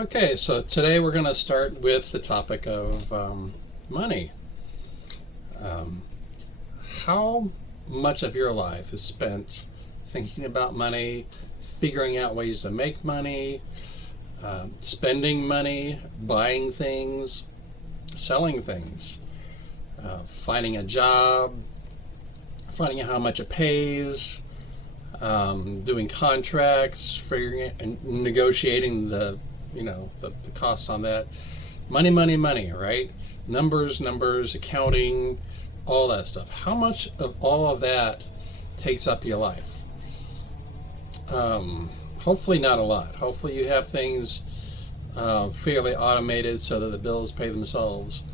Okay, so today we're going to start with the topic of money. Um, how much of your life is spent thinking about money, figuring out ways to make money, spending money, buying things, selling things, finding a job, finding out how much it pays, doing contracts, figuring it, and negotiating the costs on that. Money, money, money, right? Numbers, accounting, all that stuff. How much of all of that takes up your life? Hopefully not a lot. Hopefully you have things fairly automated so that the bills pay themselves.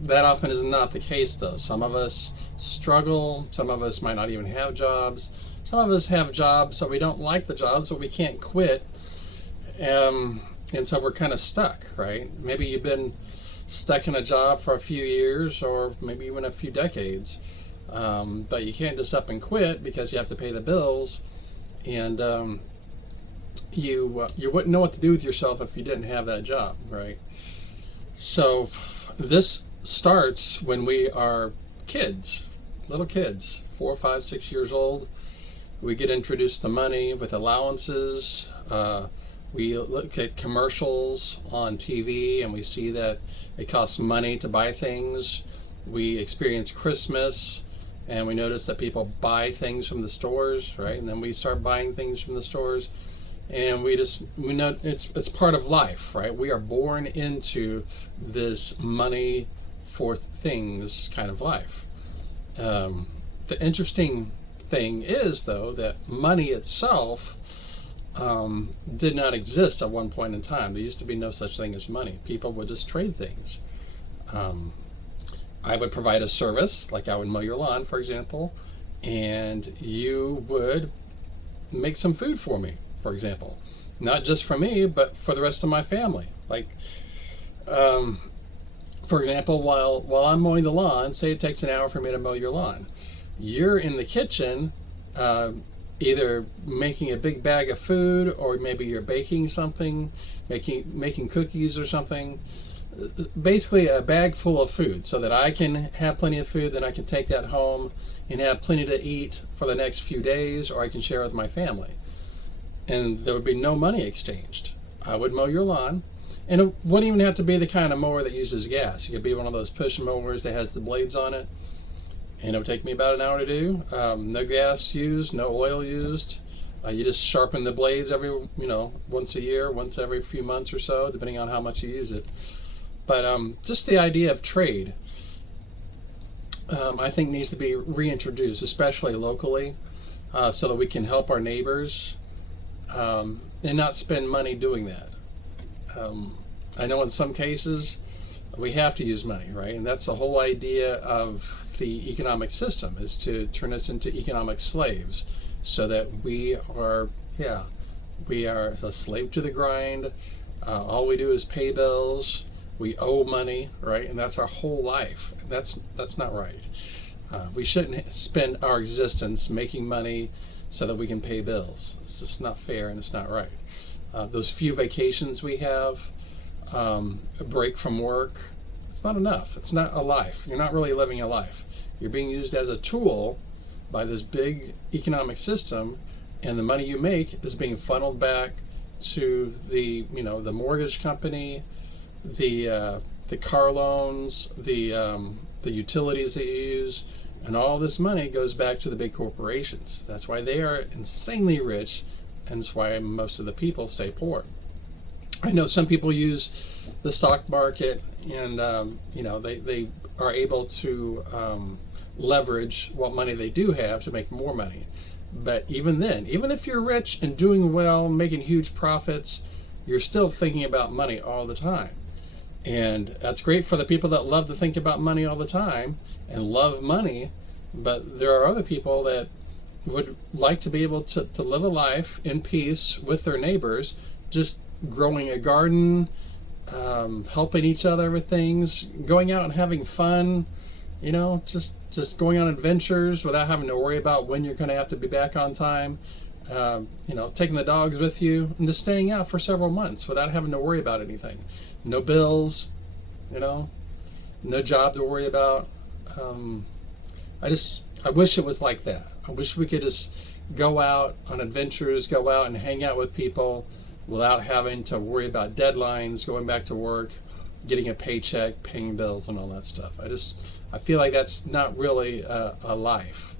That often is not the case, though. Some of us struggle. Some of us might not even have jobs. Some of us have jobs, so we don't like the job, so we can't quit. And so we're kind of stuck, right? Maybe you've been stuck in a job for a few years or maybe even a few decades. But you can't just up and quit because you have to pay the bills. And you wouldn't know what to do with yourself if you didn't have that job, right? So this starts when we are kids, little kids, 4, 5, 6 years old. We get introduced to money with allowances. We look at commercials on TV and we see that it costs money to buy things. We experience Christmas and we notice that people buy things from the stores, right? And then we start buying things from the stores. And we know it's part of life, right? We are born into this money for things kind of life. The interesting thing is, though, that money itself did not exist at one point in time. There used to be no such thing as money. People would just trade things. I would provide a service, like I would mow your lawn, for example, and you would make some food for me, for example. Not just for me, but for the rest of my family. Like, for example, while I'm mowing the lawn, say it takes an hour for me to mow your lawn. You're in the kitchen, either making a big bag of food, or maybe you're baking something, making cookies or something. Basically a bag full of food so that I can have plenty of food, then I can take that home and have plenty to eat for the next few days, or I can share with my family. And there would be no money exchanged. I would mow your lawn, and it wouldn't even have to be the kind of mower that uses gas. It could be one of those push mowers that has the blades on it, and it would take me about an hour to do. No gas used, no oil used. You just sharpen the blades once a year, once every few months or so, depending on how much you use it. But just the idea of trade, I think, needs to be reintroduced, especially locally, so that we can help our neighbors and not spend money doing that. I know in some cases we have to use money, right? And that's the whole idea of the economic system, is to turn us into economic slaves, so that we are a slave to the grind. All we do is pay bills. We owe money, right? And that's our whole life. That's not right. We shouldn't spend our existence making money so that we can pay bills. It's just not fair, and it's not right. Those few vacations we have, a break from work, it's not enough. It's not a life. You're not really living a life. You're being used as a tool by this big economic system, and the money you make is being funneled back to the mortgage company, the car loans, the utilities that you use, and all this money goes back to the big corporations. That's why they are insanely rich, and that's why most of the people stay poor. I know some people use the stock market, and they are able to leverage what money they do have to make more money. But even then, even if you're rich and doing well, making huge profits, you're still thinking about money all the time. And that's great for the people that love to think about money all the time and love money, but there are other people that would like to be able to live a life in peace with their neighbors, just growing a garden, helping each other with things, going out and having fun, just going on adventures without having to worry about when you're going to have to be back on time, taking the dogs with you and just staying out for several months without having to worry about anything. No bills, no job to worry about. Um, I wish it was like that. I wish we could just go out on adventures, go out and hang out with people without having to worry about deadlines, going back to work, getting a paycheck, paying bills, and all that stuff. I feel like that's not really a life.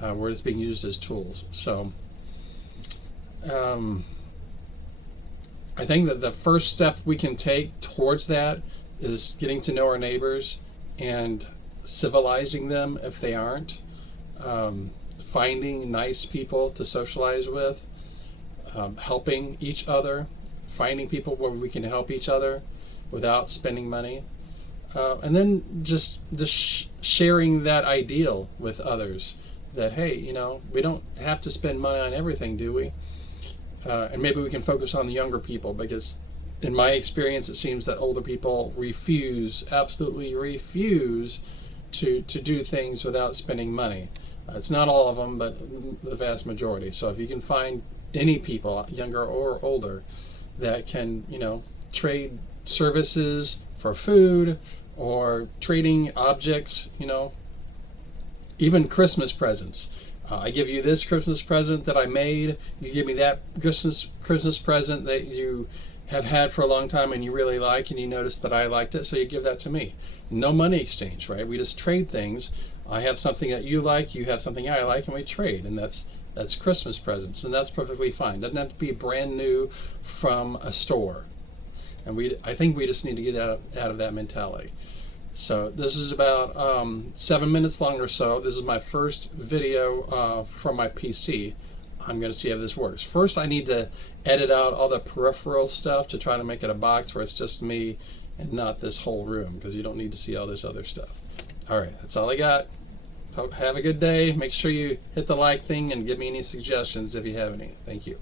Where it's being used as tools. So I think that the first step we can take towards that is getting to know our neighbors and civilizing them if they aren't, finding nice people to socialize with, helping each other, finding people where we can help each other without spending money, and then just sharing that ideal with others that, hey, we don't have to spend money on everything, do we? And maybe we can focus on the younger people, because in my experience it seems that older people absolutely refuse to do things without spending money. It's not all of them, but the vast majority. So if you can find any people, younger or older, that can trade services for food, or trading objects, even Christmas presents. I give you this Christmas present that I made. You give me that Christmas present that you have had for a long time and you really like, and you notice that I liked it, so you give that to me. No money exchange, right? We just trade things. I have something that you like, you have something I like, and we trade, and that's Christmas presents, and that's perfectly fine. Doesn't have to be brand new from a store. And I think we just need to get out of that mentality. So this is about 7 minutes long or so. This is my first video from my PC. I'm going to see if this works. First, I need to edit out all the peripheral stuff to try to make it a box where it's just me and not this whole room, because you don't need to see all this other stuff. All right, that's all I got. Have a good day. Make sure you hit the like thing and give me any suggestions if you have any. Thank you.